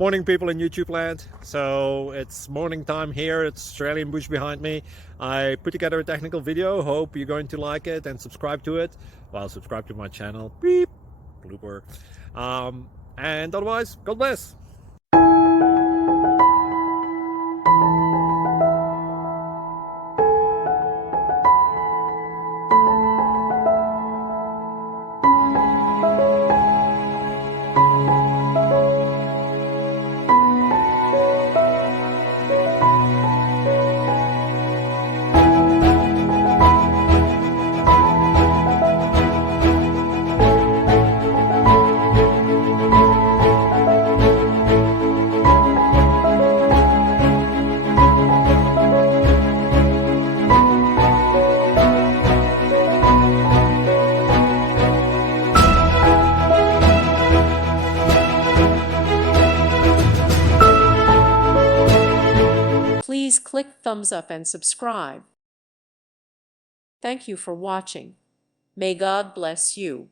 Morning, people in YouTube land. So it's morning time here. It's Australian bush behind me. I put together a technical video. Hope you're going to like it and subscribe to it. Well, subscribe to my channel. Beep. Blooper. And otherwise, God bless. Please click thumbs up and subscribe. Thank you for watching. May God bless you.